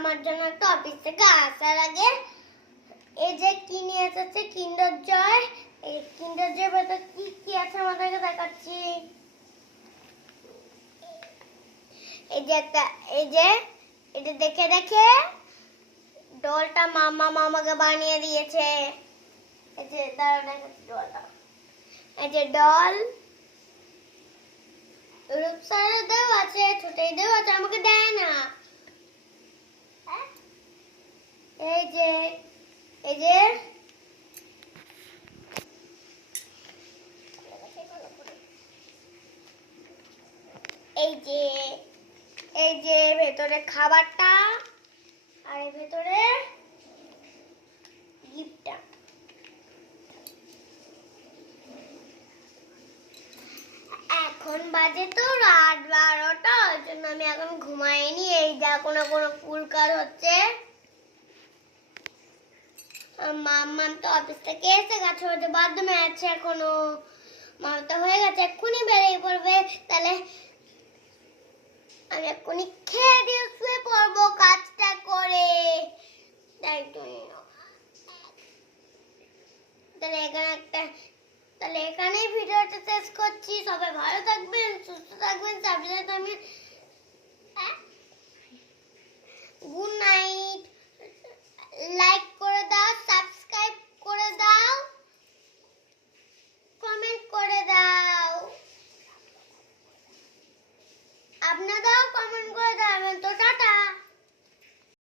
আমার জন্য একটা অফিস থেকে আসার আগে এই যে কি নিয়ে এসেছে কিন্ডার জয়। এই কিন্ডার জয়ের ভেতর কি কি আছে আমাদেরকে দেখাচ্ছি। এই যে একটা এই যে এটা দেখে দেখে ডলটা মামাকে বানিয়ে দিয়েছে। এই যে দাঁড়া দেখাচ্ছি ডলটা। এই যে ডল রূপসারাদেও আছে, ছোটইদেও আছে, আমাকে দেয় না। এই যে এই যে এই যে এই যে ভেতরে খাবারটা আর এর ভেতরে গিফটটা। এখন বাজে তো রাত 12টা, ওই জন্য আমি এখন ঘুমাইনি। এই যা কোনো ফুলকার হচ্ছে। মাম্মা তো অফিস থেকে এসে গেছে, ওই যে বাথরুমে আছে এখনো। মামা তো হয়ে গেছে, এক্ষুনি বেরিয়ে পড়বে। তাহলে আমি এক্ষুনি খেয়ে দিয়ে শুয়ে পড়বো কাজটা করে। তাই তো তাহলে এখানেই ভিডিওটা শেষ করছি। সবাই ভালো থাকবেন, সুস্থ থাকবেন, সাবধানে থাকবেন। Good night.